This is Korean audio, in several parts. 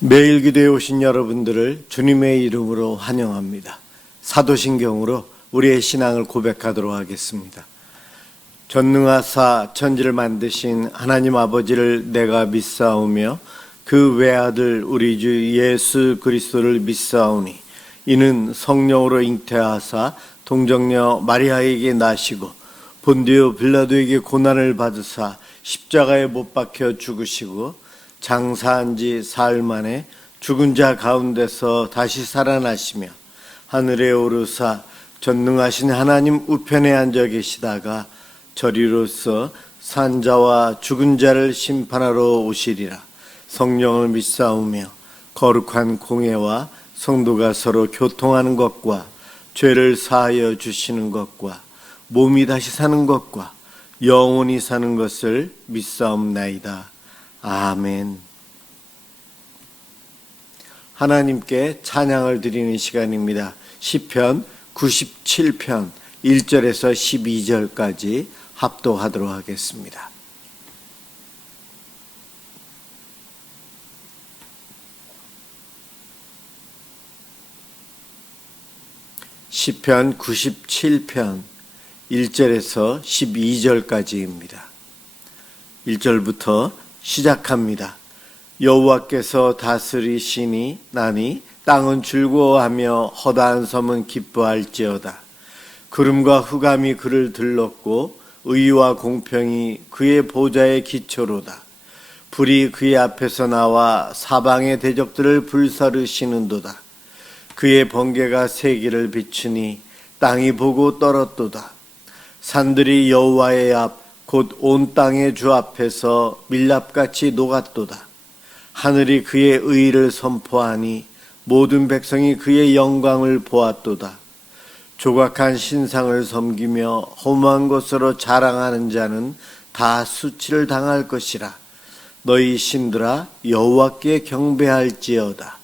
매일 기도에 오신 여러분들을 주님의 이름으로 환영합니다. 사도신경으로 우리의 신앙을 고백하도록 하겠습니다. 전능하사 천지를 만드신 하나님 아버지를 내가 믿사오며 그 외아들 우리 주 예수 그리스도를 믿사오니 이는 성령으로 잉태하사 동정녀 마리아에게 나시고 본디오 빌라도에게 고난을 받으사 십자가에 못 박혀 죽으시고 장사한 지 사흘 만에 죽은 자 가운데서 다시 살아나시며 하늘에 오르사 전능하신 하나님 우편에 앉아 계시다가 저리로서 산자와 죽은 자를 심판하러 오시리라. 성령을 믿사오며 거룩한 공회와 성도가 서로 교통하는 것과 죄를 사하여 주시는 것과 몸이 다시 사는 것과 영원히 사는 것을 믿사옵나이다. 아멘. 하나님께 찬양을 드리는 시간입니다. 시편 97편 1절에서 12절까지 합독하도록 하겠습니다. 시편 97편 1절에서 12절까지입니다. 1절부터 시작합니다. 여호와께서 다스리시니 나니 땅은 즐거워하며 허다한 섬은 기뻐할지어다. 구름과 흑암이 그를 들렀고 의와 공평이 그의 보좌의 기초로다. 불이 그의 앞에서 나와 사방의 대적들을 불사르시는도다. 그의 번개가 세기를 비추니 땅이 보고 떨었도다. 산들이 여호와의 앞 곧 온 땅의 주 앞에서 밀랍같이 녹았도다. 하늘이 그의 의를 선포하니 모든 백성이 그의 영광을 보았도다. 조각한 신상을 섬기며 허무한 것으로 자랑하는 자는 다 수치를 당할 것이라. 너희 신들아 여호와께 경배할지어다.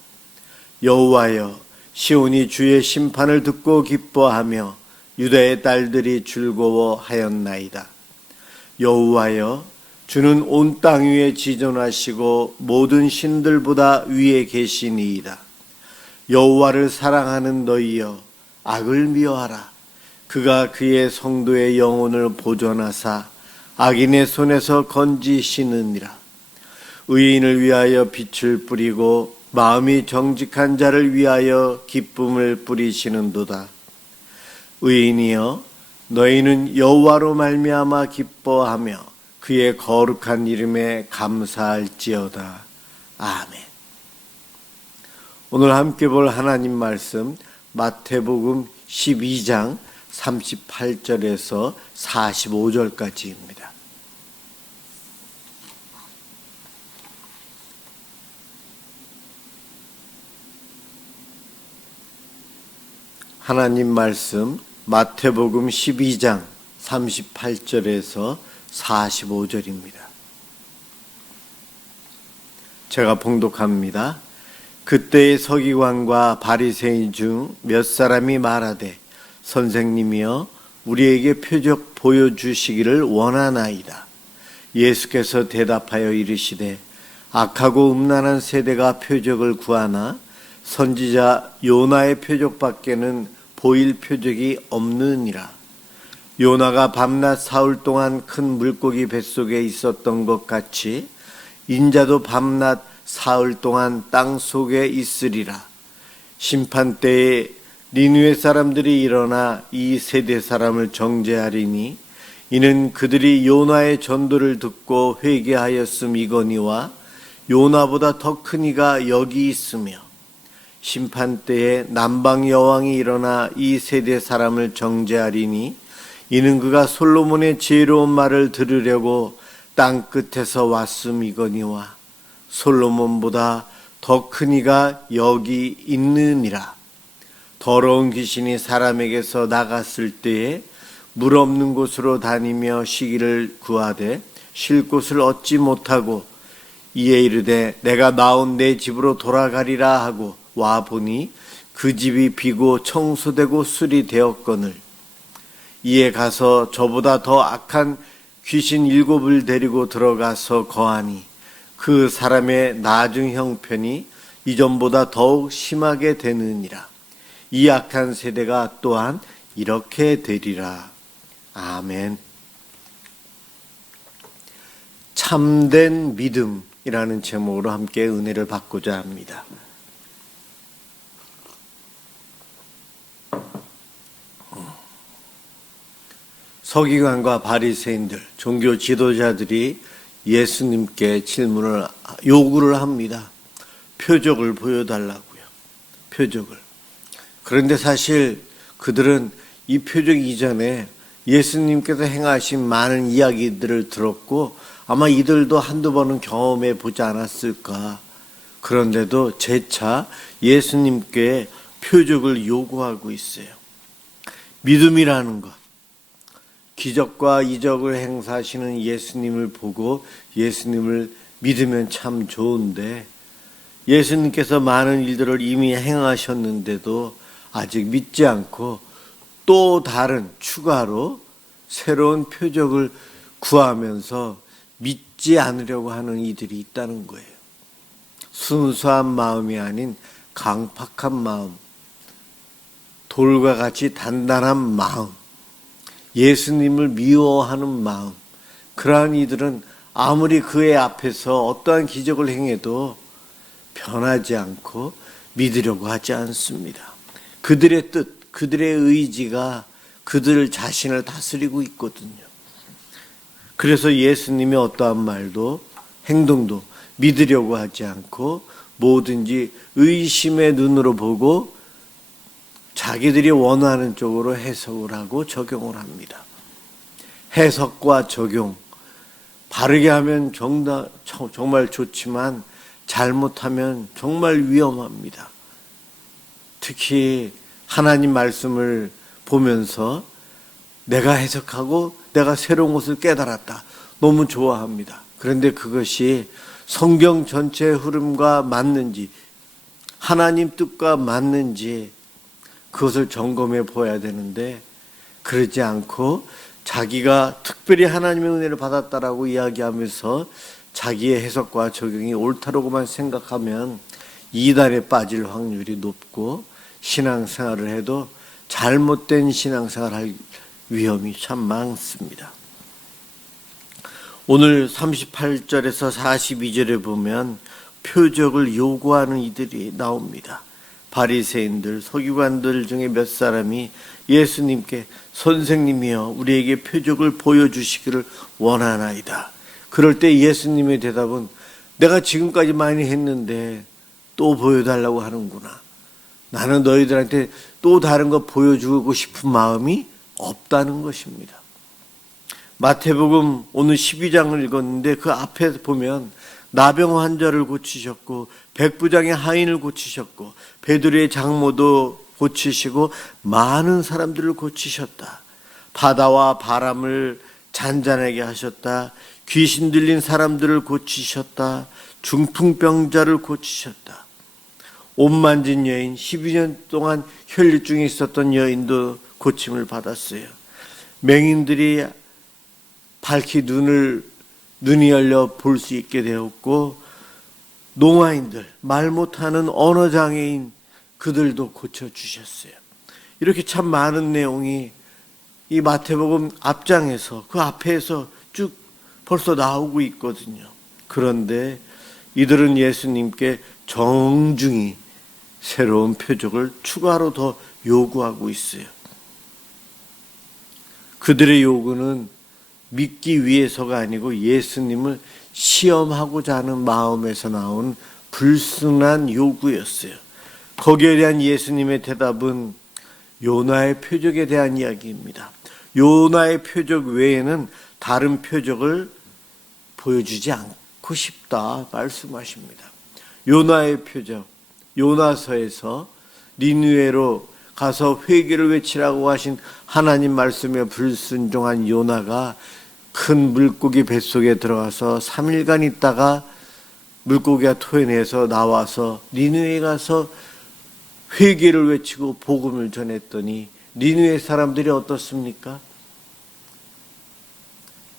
여호와여, 시온이 주의 심판을 듣고 기뻐하며 유다의 딸들이 즐거워하였나이다. 여호와여, 주는 온 땅 위에 지존하시고 모든 신들보다 위에 계시니이다. 여호와를 사랑하는 너희여, 악을 미워하라. 그가 그의 성도의 영혼을 보존하사 악인의 손에서 건지시느니라. 의인을 위하여 빛을 뿌리고 마음이 정직한 자를 위하여 기쁨을 뿌리시는도다. 의인이여, 너희는 여호와로 말미암아 기뻐하며 그의 거룩한 이름에 감사할지어다. 아멘. 오늘 함께 볼 하나님 말씀 마태복음 12장 38절에서 45절까지입니다. 하나님 말씀 마태복음 12장 38절에서 45절입니다. 제가 봉독합니다. 그때의 서기관과 바리새인 중 몇 사람이 말하되 선생님이여 우리에게 표적 보여주시기를 원하나이다. 예수께서 대답하여 이르시되 악하고 음란한 세대가 표적을 구하나 선지자 요나의 표적밖에는 보일 표적이 없느니라. 요나가 밤낮 사흘 동안 큰 물고기 뱃속에 있었던 것 같이 인자도 밤낮 사흘 동안 땅 속에 있으리라. 심판 때에 니느웨 사람들이 일어나 이 세대 사람을 정죄하리니 이는 그들이 요나의 전도를 듣고 회개하였음이거니와 요나보다 더 큰 이가 여기 있으며 심판 때에 남방 여왕이 일어나 이 세대 사람을 정죄하리니 이는 그가 솔로몬의 지혜로운 말을 들으려고 땅 끝에서 왔음이거니와 솔로몬보다 더 큰 이가 여기 있느니라. 더러운 귀신이 사람에게서 나갔을 때에 물 없는 곳으로 다니며 쉬기를 구하되 쉴 곳을 얻지 못하고 이에 이르되 내가 나온 내 집으로 돌아가리라 하고 와보니 그 집이 비고 청소되고 수리되었거늘 이에 가서 저보다 더 악한 귀신 7을 데리고 들어가서 거하니 그 사람의 나중 형편이 이전보다 더욱 심하게 되느니라. 이 악한 세대가 또한 이렇게 되리라. 아멘. 참된 믿음이라는 제목으로 함께 은혜를 받고자 합니다. 서기관과 바리새인들, 종교 지도자들이 예수님께 요구를 합니다. 표적을 보여달라고요. 표적을. 그런데 사실 그들은 이 표적 이전에 예수님께서 행하신 많은 이야기들을 들었고 아마 이들도 한두 번은 경험해 보지 않았을까. 그런데도 재차 예수님께 표적을 요구하고 있어요. 믿음이라는 것. 기적과 이적을 행사하시는 예수님을 보고 예수님을 믿으면 참 좋은데 예수님께서 많은 일들을 이미 행하셨는데도 아직 믿지 않고 또 다른 추가로 새로운 표적을 구하면서 믿지 않으려고 하는 이들이 있다는 거예요. 순수한 마음이 아닌 강팍한 마음, 돌과 같이 단단한 마음, 예수님을 미워하는 마음, 그러한 이들은 아무리 그의 앞에서 어떠한 기적을 행해도 변하지 않고 믿으려고 하지 않습니다. 그들의 뜻, 그들의 의지가 그들 자신을 다스리고 있거든요. 그래서 예수님이 어떠한 말도 행동도 믿으려고 하지 않고 뭐든지 의심의 눈으로 보고 자기들이 원하는 쪽으로 해석을 하고 적용을 합니다. 해석과 적용, 바르게 하면 정말 좋지만 잘못하면 정말 위험합니다. 특히 하나님 말씀을 보면서 내가 해석하고 내가 새로운 것을 깨달았다. 너무 좋아합니다. 그런데 그것이 성경 전체의 흐름과 맞는지, 하나님 뜻과 맞는지 그것을 점검해 보아야 되는데 그러지 않고 자기가 특별히 하나님의 은혜를 받았다라고 이야기하면서 자기의 해석과 적용이 옳다라고만 생각하면 이단에 빠질 확률이 높고 신앙생활을 해도 잘못된 신앙생활을 할 위험이 참 많습니다. 오늘 38절에서 42절에 보면 표적을 요구하는 이들이 나옵니다. 바리새인들, 서기관들 중에 몇 사람이 예수님께 선생님이여 우리에게 표적을 보여주시기를 원하나이다. 그럴 때 예수님의 대답은 내가 지금까지 많이 했는데 또 보여달라고 하는구나. 나는 너희들한테 또 다른 거 보여주고 싶은 마음이 없다는 것입니다. 마태복음 오늘 12장을 읽었는데 그 앞에 보면 나병 환자를 고치셨고 백부장의 하인을 고치셨고 베드로의 장모도 고치시고 많은 사람들을 고치셨다. 바다와 바람을 잔잔하게 하셨다. 귀신 들린 사람들을 고치셨다. 중풍병자를 고치셨다. 옷 만진 여인, 12년 동안 혈류증이 있었던 여인도 고침을 받았어요. 맹인들이 밝히 눈이 열려 볼 수 있게 되었고 농아인들, 말 못하는 언어장애인 그들도 고쳐주셨어요. 이렇게 참 많은 내용이 이 마태복음 앞장에서 그 앞에서 쭉 벌써 나오고 있거든요. 그런데 이들은 예수님께 정중히 새로운 표적을 추가로 더 요구하고 있어요. 그들의 요구는 믿기 위해서가 아니고 예수님을 시험하고자 하는 마음에서 나온 불순한 요구였어요. 거기에 대한 예수님의 대답은 요나의 표적에 대한 이야기입니다. 요나의 표적 외에는 다른 표적을 보여주지 않고 싶다 말씀하십니다. 요나의 표적, 요나서에서 니느웨로 가서 회개를 외치라고 하신 하나님 말씀에 불순종한 요나가 큰 물고기 뱃속에 들어가서 3일간 있다가 물고기가 토해내서 나와서 니느웨에 가서 회개를 외치고 복음을 전했더니 니느웨 사람들이 어떻습니까?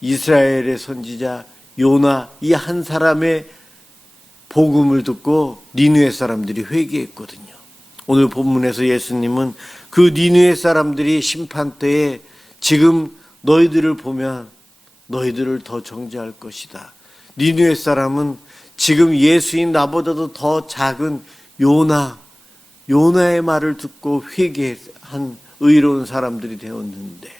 이스라엘의 선지자 요나 이 한 사람의 복음을 듣고 니느웨 사람들이 회개했거든요. 오늘 본문에서 예수님은 그 니느웨 사람들이 심판 때에 지금 너희들을 보면 너희들을 더 정죄할 것이다. 니느웨 사람은 지금 예수인 나보다도 더 작은 요나의 말을 듣고 회개한 의로운 사람들이 되었는데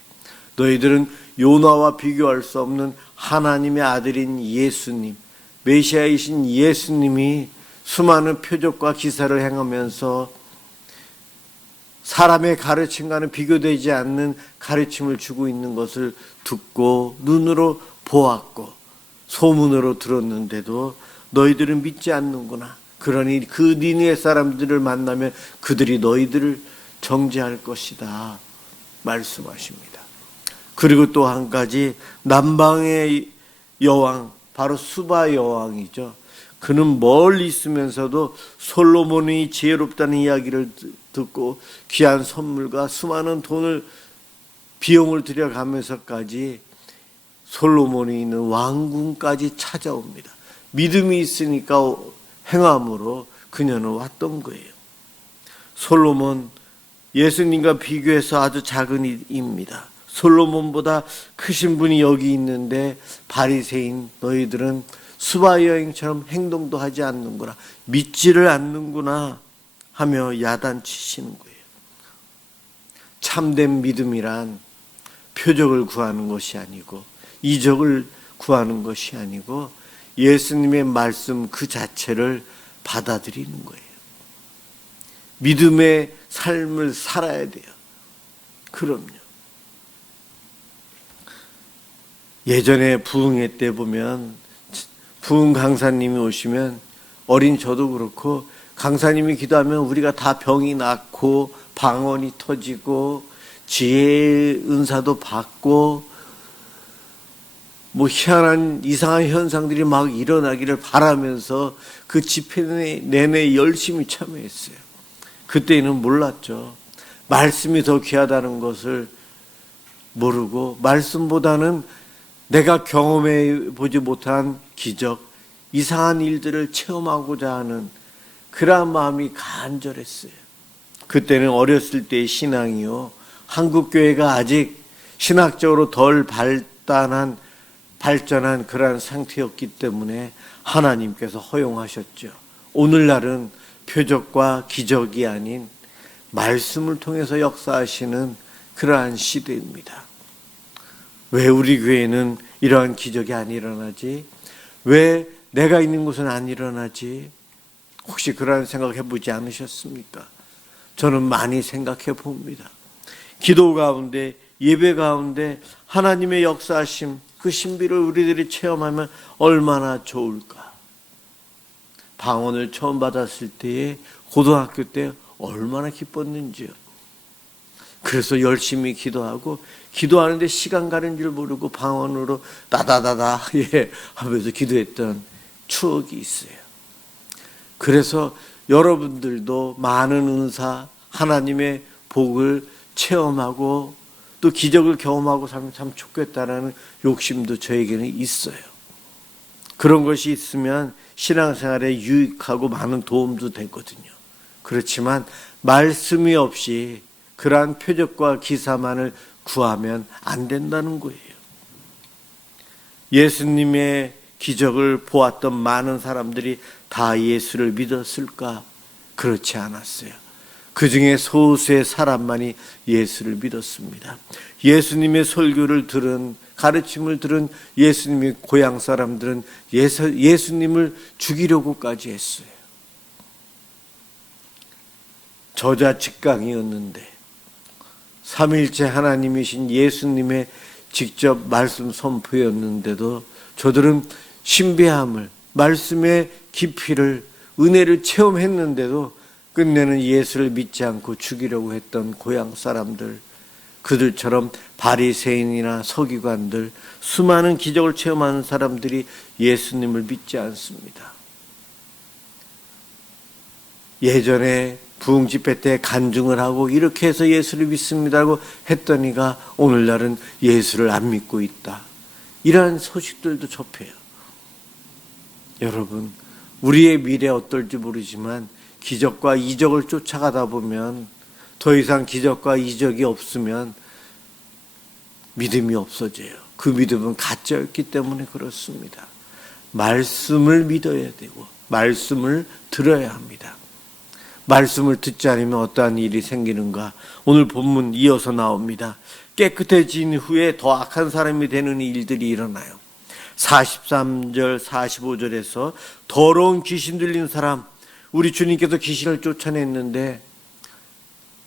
너희들은 요나와 비교할 수 없는 하나님의 아들인 예수님, 메시아이신 예수님이 수많은 표적과 기사를 행하면서 사람의 가르침과는 비교되지 않는 가르침을 주고 있는 것을 듣고 눈으로 보았고 소문으로 들었는데도 너희들은 믿지 않는구나. 그러니 그 니느웨 사람들을 만나면 그들이 너희들을 정죄할 것이다 말씀하십니다. 그리고 또 한 가지, 남방의 여왕, 바로 수바 여왕이죠. 그는 멀리 있으면서도 솔로몬이 지혜롭다는 이야기를 듣고 귀한 선물과 수많은 비용을 들여가면서까지 솔로몬이 있는 왕궁까지 찾아옵니다. 믿음이 있으니까 행함으로 그녀는 왔던 거예요. 솔로몬, 예수님과 비교해서 아주 작은 이입니다. 솔로몬보다 크신 분이 여기 있는데 바리새인 너희들은 수바 여인처럼 행동도 하지 않는구나, 믿지를 않는구나 하며 야단치시는 거예요. 참된 믿음이란 표적을 구하는 것이 아니고 이적을 구하는 것이 아니고 예수님의 말씀 그 자체를 받아들이는 거예요. 믿음의 삶을 살아야 돼요. 그럼요. 예전에 부흥회 때 보면 부흥 강사님이 오시면 어린 저도 그렇고 강사님이 기도하면 우리가 다 병이 낫고 방언이 터지고 지혜의 은사도 받고 뭐 희한한 이상한 현상들이 막 일어나기를 바라면서 그 집회 내내 열심히 참여했어요. 그때는 몰랐죠. 말씀이 더 귀하다는 것을 모르고 말씀보다는 내가 경험해 보지 못한 기적, 이상한 일들을 체험하고자 하는 그러한 마음이 간절했어요. 그때는 어렸을 때의 신앙이요, 한국교회가 아직 신학적으로 덜 발전한 그러한 상태였기 때문에 하나님께서 허용하셨죠. 오늘날은 표적과 기적이 아닌 말씀을 통해서 역사하시는 그러한 시대입니다. 왜 우리 교회는 이러한 기적이 안 일어나지? 왜 내가 있는 곳은 안 일어나지? 혹시 그러한 생각해 보지 않으셨습니까? 저는 많이 생각해 봅니다. 기도 가운데, 예배 가운데 하나님의 역사하심, 그 신비를 우리들이 체험하면 얼마나 좋을까? 방언을 처음 받았을 때에 고등학교 때 얼마나 기뻤는지요. 그래서 열심히 기도하고 기도하는데 시간 가는 줄 모르고 방언으로 다다다다 하면서 기도했던 추억이 있어요. 그래서 여러분들도 많은 은사, 하나님의 복을 체험하고 또 기적을 경험하고 살면 참 좋겠다라는 욕심도 저에게는 있어요. 그런 것이 있으면 신앙생활에 유익하고 많은 도움도 되거든요. 그렇지만 말씀이 없이 그러한 표적과 기사만을 구하면 안 된다는 거예요. 예수님의 기적을 보았던 많은 사람들이 다 예수를 믿었을까? 그렇지 않았어요. 그 중에 소수의 사람만이 예수를 믿었습니다. 예수님의 설교를 들은, 가르침을 들은 예수님의 고향 사람들은 예수님을 죽이려고까지 했어요. 저자 직강이었는데 삼일째 하나님이신 예수님의 직접 말씀 선포였는데도 저들은 신비함을, 말씀의 깊이를, 은혜를 체험했는데도 끝내는 예수를 믿지 않고 죽이려고 했던 고향 사람들, 그들처럼 바리새인이나 서기관들, 수많은 기적을 체험하는 사람들이 예수님을 믿지 않습니다. 예전에 부흥 집회 때 간증을 하고 이렇게 해서 예수를 믿습니다라고 했더니가 오늘날은 예수를 안 믿고 있다. 이러한 소식들도 접해요. 여러분, 우리의 미래 어떨지 모르지만 기적과 이적을 쫓아가다 보면 더 이상 기적과 이적이 없으면 믿음이 없어져요. 그 믿음은 가짜였기 때문에 그렇습니다. 말씀을 믿어야 되고 말씀을 들어야 합니다. 말씀을 듣지 않으면 어떠한 일이 생기는가? 오늘 본문 이어서 나옵니다. 깨끗해진 후에 더 악한 사람이 되는 일들이 일어나요. 43절 45절에서 더러운 귀신 들린 사람, 우리 주님께서 귀신을 쫓아냈는데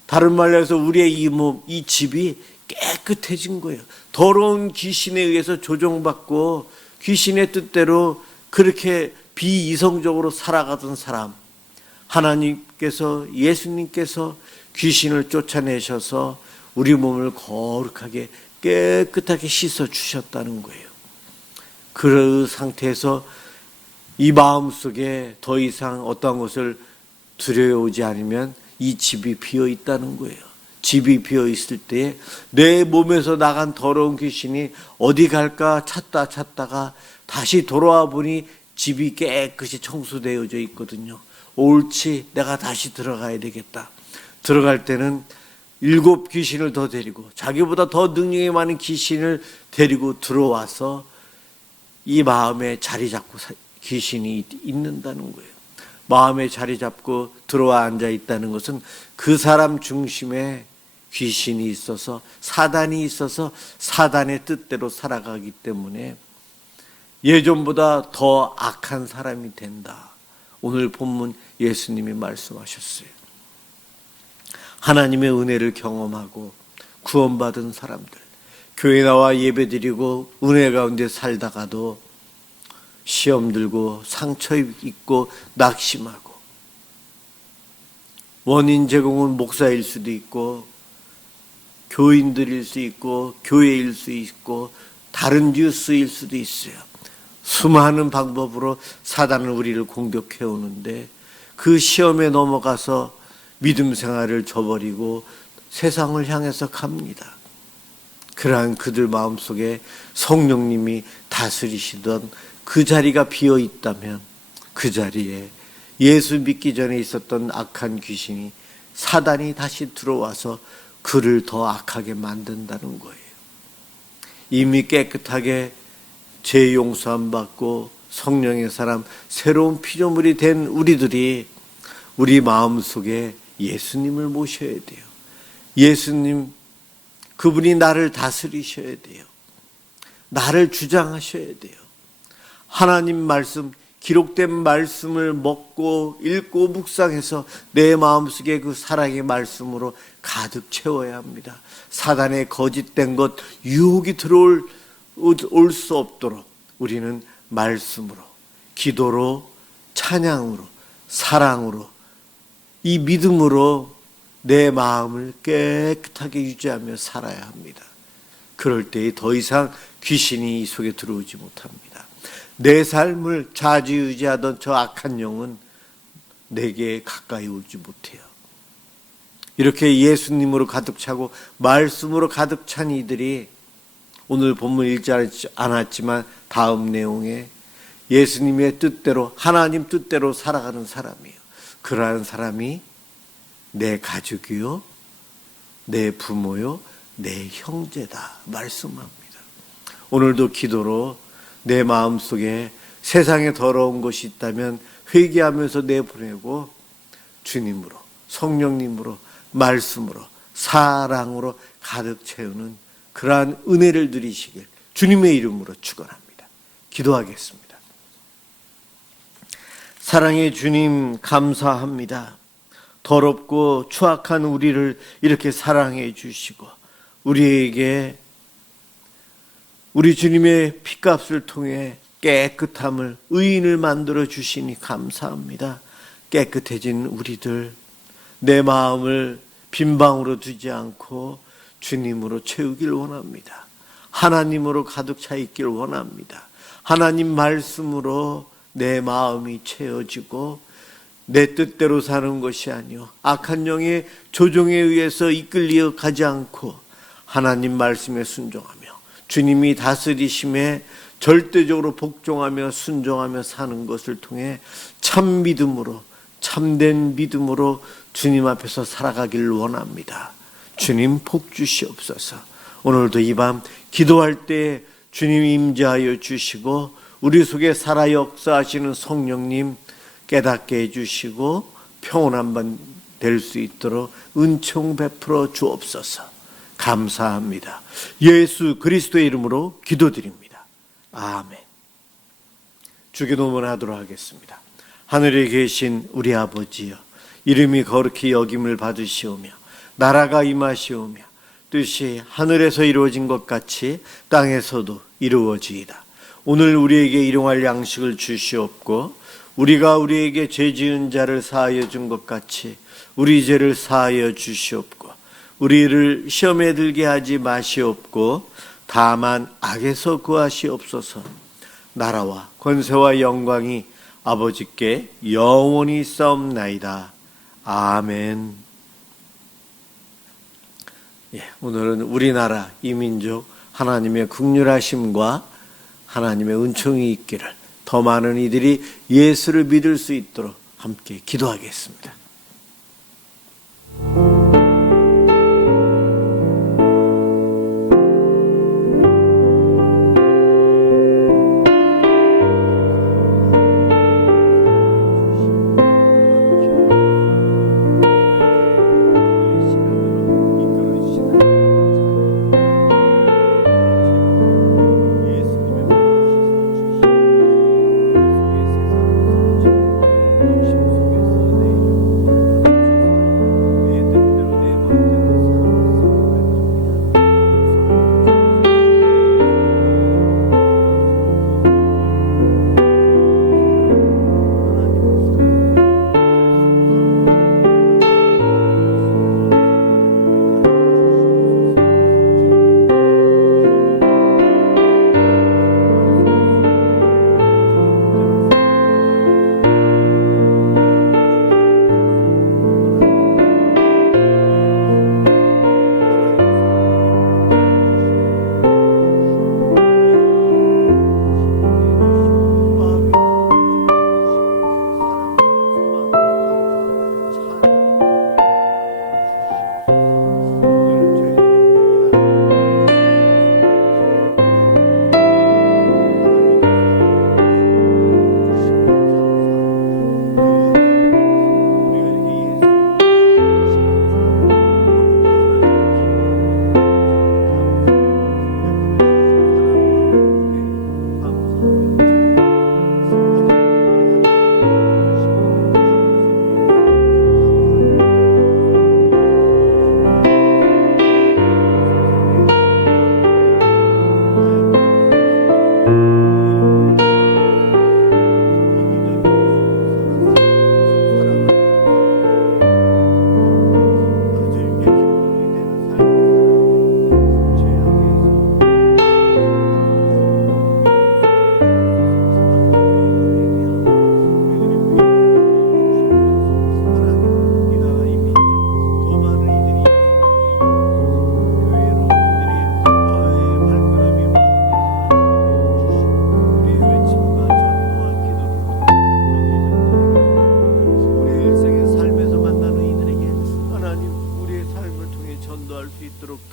다른 말로 해서 우리의 이 몸, 이 집이 깨끗해진 거예요. 더러운 귀신에 의해서 조종받고 귀신의 뜻대로 그렇게 비이성적으로 살아가던 사람, 하나님께서, 예수님께서 귀신을 쫓아내셔서 우리 몸을 거룩하게 깨끗하게 씻어 주셨다는 거예요. 그 상태에서 이 마음속에 더 이상 어떤 것을 두려워오지 않으면 이 집이 비어 있다는 거예요. 집이 비어 있을 때에 내 몸에서 나간 더러운 귀신이 어디 갈까 찾다가 다시 돌아와 보니 집이 깨끗이 청소되어져 있거든요. 옳지, 내가 다시 들어가야 되겠다. 들어갈 때는 7 귀신을 더 데리고 자기보다 더 능력이 많은 귀신을 데리고 들어와서 이 마음에 자리 잡고 귀신이 있는다는 거예요. 마음에 자리 잡고 들어와 앉아 있다는 것은 그 사람 중심에 귀신이 있어서 사단이 있어서 사단의 뜻대로 살아가기 때문에 예전보다 더 악한 사람이 된다. 오늘 본문 예수님이 말씀하셨어요. 하나님의 은혜를 경험하고 구원받은 사람들, 교회 나와 예배드리고 은혜 가운데 살다가도 시험 들고 상처 입고 낙심하고, 원인 제공은 목사일 수도 있고 교인들일 수 있고 교회일 수 있고 다른 뉴스일 수도 있어요. 수많은 방법으로 사단은 우리를 공격해 오는데 그 시험에 넘어가서 믿음 생활을 저버리고 세상을 향해서 갑니다. 그러한 그들 마음속에 성령님이 다스리시던 그 자리가 비어 있다면 그 자리에 예수 믿기 전에 있었던 악한 귀신이, 사단이 다시 들어와서 그를 더 악하게 만든다는 거예요. 이미 깨끗하게 죄 용서함 받고 성령의 사람, 새로운 피조물이 된 우리들이 우리 마음속에 예수님을 모셔야 돼요. 예수님, 그분이 나를 다스리셔야 돼요. 나를 주장하셔야 돼요. 하나님 말씀, 기록된 말씀을 먹고 읽고 묵상해서 내 마음속에 그 사랑의 말씀으로 가득 채워야 합니다. 사단의 거짓된 것, 유혹이 들어올 수 없도록 우리는 말씀으로, 기도로, 찬양으로, 사랑으로, 이 믿음으로 내 마음을 깨끗하게 유지하며 살아야 합니다. 그럴 때에 더 이상 귀신이 이 속에 들어오지 못합니다. 내 삶을 좌지우지하던 저 악한 영은 내게 가까이 오지 못해요. 이렇게 예수님으로 가득 차고 말씀으로 가득 찬 이들이 오늘 본문 읽지 않았지만 다음 내용에 예수님의 뜻대로, 하나님 뜻대로 살아가는 사람이에요. 그러한 사람이 내 가족이요, 내 부모요, 내 형제다 말씀합니다. 오늘도 기도로 내 마음속에 세상에 더러운 것이 있다면 회개하면서 내보내고 주님으로, 성령님으로, 말씀으로, 사랑으로 가득 채우는 그러한 은혜를 누리시길 주님의 이름으로 축원합니다. 기도하겠습니다. 사랑의 주님, 감사합니다. 더럽고 추악한 우리를 이렇게 사랑해 주시고 우리에게 우리 주님의 피값을 통해 깨끗함을, 의인을 만들어 주시니 감사합니다. 깨끗해진 우리들, 내 마음을 빈방으로 두지 않고 주님으로 채우길 원합니다. 하나님으로 가득 차 있길 원합니다. 하나님 말씀으로 내 마음이 채워지고 내 뜻대로 사는 것이 아니요 악한 영의 조종에 의해서 이끌려 가지 않고 하나님 말씀에 순종하며 주님이 다스리심에 절대적으로 복종하며 순종하며 사는 것을 통해 참 믿음으로, 참된 믿음으로 주님 앞에서 살아가기를 원합니다. 주님 복 주시옵소서. 오늘도 이 밤 기도할 때 주님 임재하여 주시고 우리 속에 살아 역사하시는 성령님 깨닫게 해주시고 평온한 밤 될 수 있도록 은총 베풀어 주옵소서. 감사합니다. 예수 그리스도의 이름으로 기도드립니다. 아멘. 주기도문 하도록 하겠습니다. 하늘에 계신 우리 아버지여, 이름이 거룩히 여김을 받으시오며 나라가 임하시오며 뜻이 하늘에서 이루어진 것 같이 땅에서도 이루어지이다. 오늘 우리에게 일용할 양식을 주시옵고 우리가 우리에게 죄 지은 자를 사하여 준 것 같이 우리 죄를 사하여 주시옵고 우리를 시험에 들게 하지 마시옵고 다만 악에서 구하시옵소서. 나라와 권세와 영광이 아버지께 영원히 있사옵나이다. 아멘. 오늘은 우리나라 이민족 하나님의 긍휼하심과 하나님의 은총이 있기를, 더 많은 이들이 예수를 믿을 수 있도록 함께 기도하겠습니다.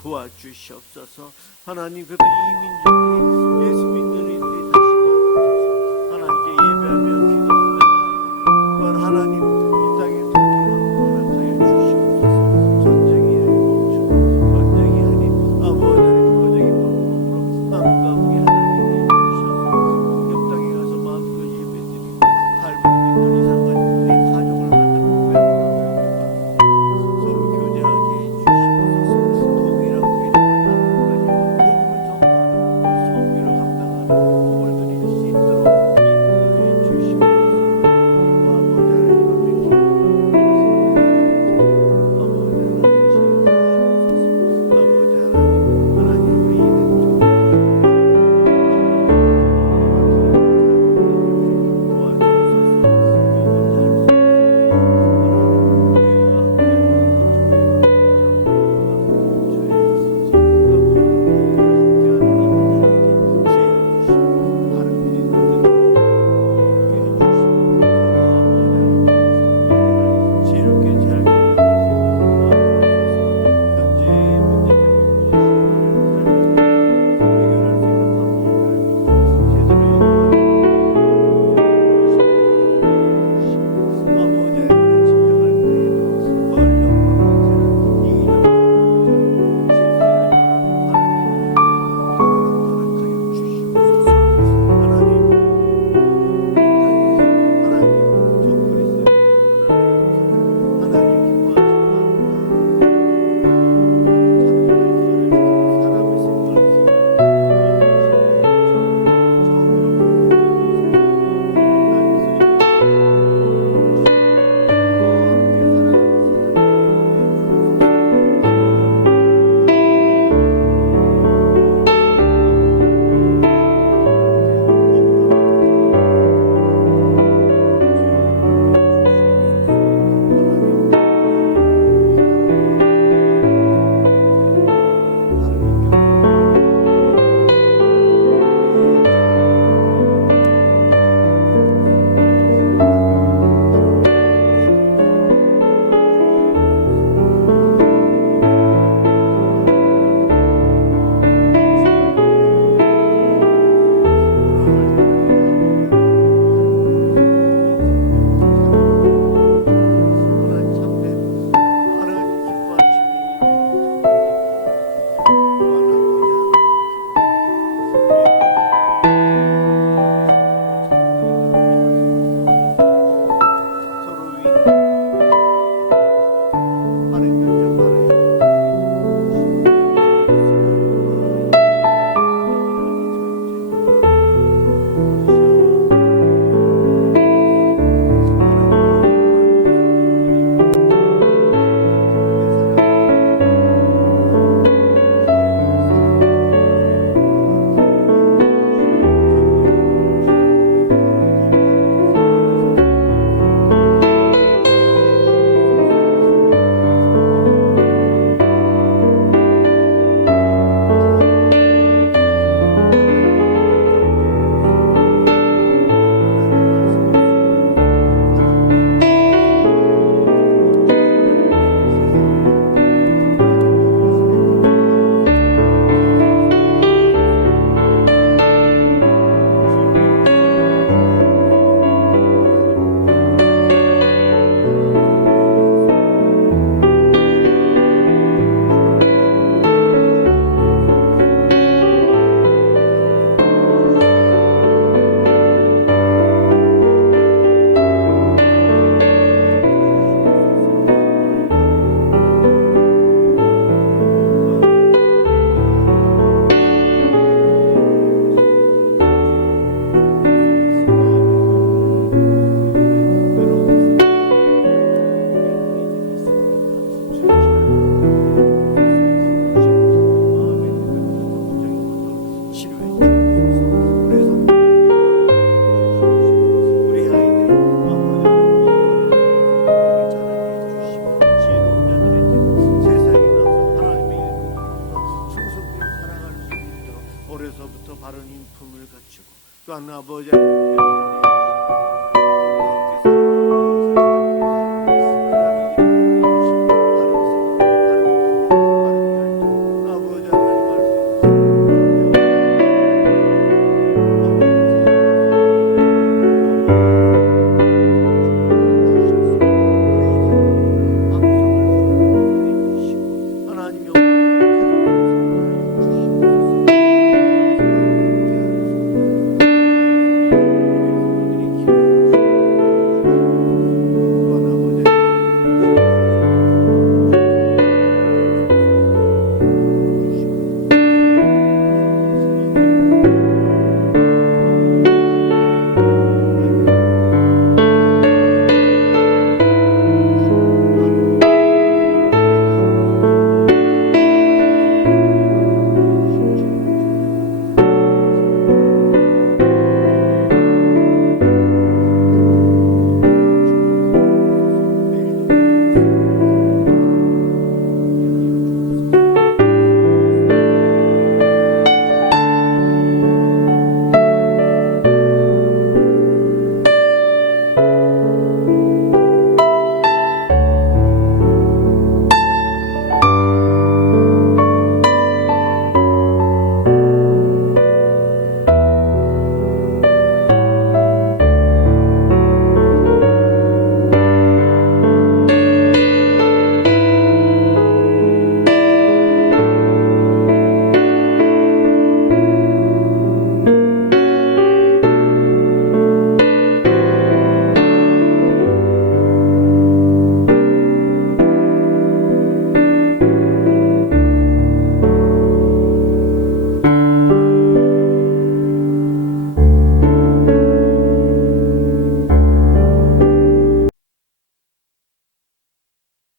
도와주시옵소서. 하나님, 그래도 이 민족이 예수